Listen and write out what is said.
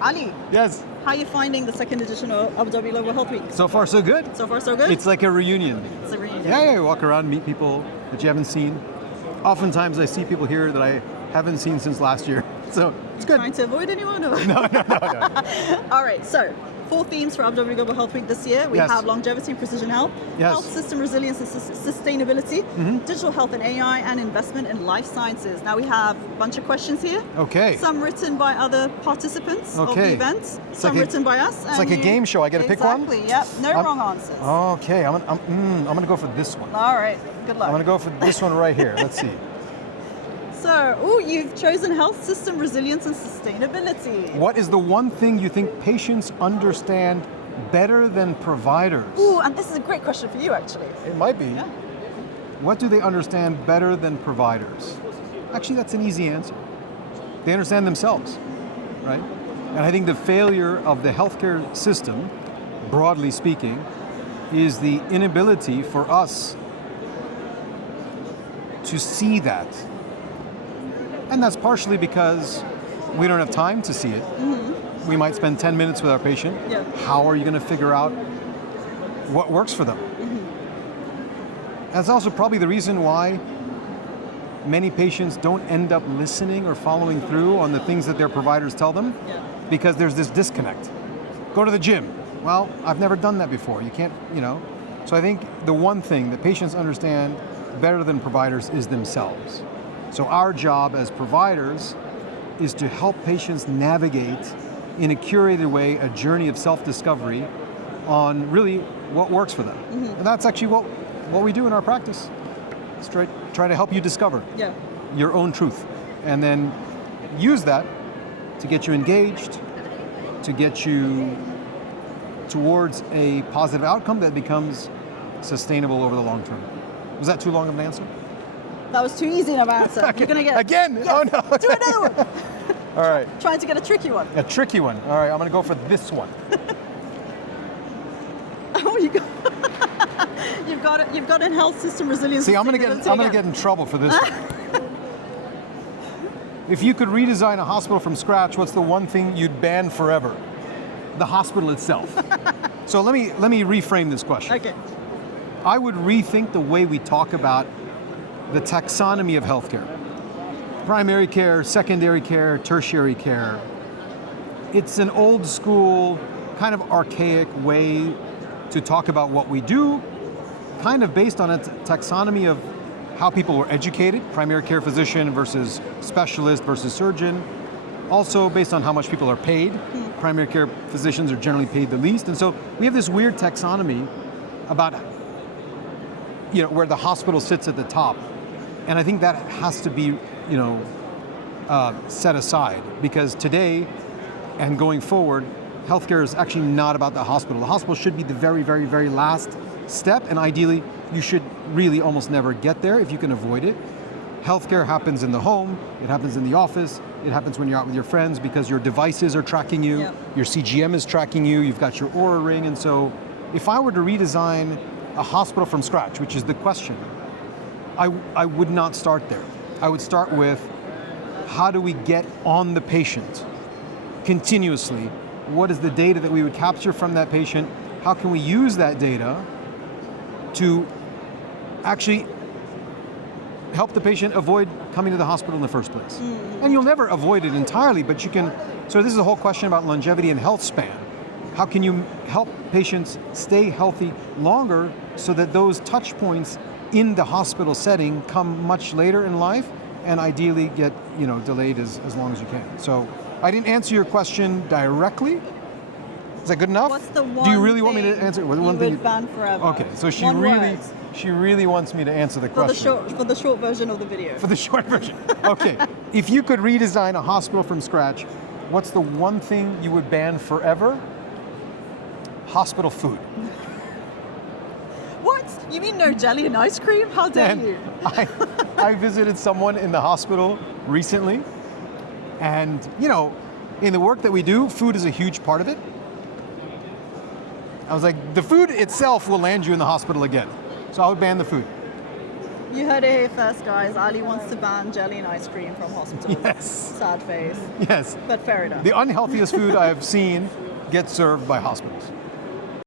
Ali, Yes. how are you finding the second edition of Abu Dhabi Global Health Week? So far, so good. So far, so good? It's like a reunion. It's a reunion. Yeah, you walk around, meet people that you haven't seen. Oftentimes, I see people here that I haven't seen since last year. So it's good. Trying to avoid anyone? Or? No. All right, so 4 themes for Abu Dhabi Global Health Week this year. We Yes. have longevity and precision health, Yes. health system resilience and sustainability, digital health and AI, and investment in life sciences. Now we have a bunch of questions here. Okay. Some written by other participants of the Okay. event, some like a- written by us. It's like a game show. I got to pick one? Exactly, yep. No wrong answers. Okay, I'm going to go for this one. All right, good luck. I'm going to go for this one right here. Let's see. So, you've chosen health system resilience and sustainability. What is the one thing you think patients understand better than providers? Ooh, and this is a great question for you, actually. It might be. Yeah. What do they understand better than providers? Actually, that's an easy answer. They understand themselves, right? And I think the failure of the healthcare system, broadly speaking, is the inability for us to see that. And that's partially because we don't have time to see it. We might spend 10 minutes with our patient. Yeah. How are you going to figure out what works for them? That's also probably the reason why many patients don't end up listening or following through on the things that their providers tell them, Yeah. because there's this disconnect. Go to the gym. Well, I've never done that before. You can't, So I think the one thing that patients understand better than providers is themselves. So our job as providers is to help patients navigate in a curated way a journey of self-discovery on really what works for them. And that's actually what we do in our practice. It's try to help you discover Yeah. your own truth, and then use that to get you engaged, to get you towards a positive outcome that becomes sustainable over the long term. Was that too long of an answer? That was too easy of an answer. You're going to get... Again? Yes. Oh no. Do another one. All right. Trying to get a tricky one. A tricky one. All right, I'm going to go for this one. Oh, you've got in health system resilience. See, I'm going to get in trouble for this one. If you could redesign a hospital from scratch, what's the one thing you'd ban forever? The hospital itself. So let me reframe this question. Okay. I would rethink the way we talk about the taxonomy of healthcare. Primary care, secondary care, tertiary care. It's an old school, kind of archaic way to talk about what we do, kind of based on a taxonomy of how people were educated, primary care physician versus specialist versus surgeon. Also based on how much people are paid. Primary care physicians are generally paid the least. And so we have this weird taxonomy about where the hospital sits at the top. And I think that has to be set aside, because today and going forward, healthcare is actually not about the hospital. The hospital should be the very, very, very last step, and ideally, you should really almost never get there if you can avoid it. Healthcare happens in the home, it happens in the office, it happens when you're out with your friends because your devices are tracking you, your CGM is tracking you, you've got your Oura Ring, and so if I were to redesign a hospital from scratch, which is the question, I would not start there. I would start with, how do we get on the patient continuously? What is the data that we would capture from that patient? How can we use that data to actually help the patient avoid coming to the hospital in the first place? And you'll never avoid it entirely, but you can. So this is a whole question about longevity and health span. How can you help patients stay healthy longer so that those touch points in the hospital setting come much later in life and ideally get delayed as long as you can? So I didn't answer your question directly. Is that good enough? What's the one Do you really want me to answer? you would ban forever? Okay, so she One really word. She really wants me to answer the question. For the short version of the video. For the short version. Okay. If you could redesign a hospital from scratch, what's the one thing you would ban forever? Hospital food. What? You mean no jelly and ice cream? How dare And you? I visited someone in the hospital recently, and in the work that we do, food is a huge part of it. I was like, the food itself will land you in the hospital again. So I would ban the food. You heard it here first, guys. Ali wants to ban jelly and ice cream from hospitals. Yes. Sad face. Yes. But fair enough. The unhealthiest food I've seen gets served by hospitals.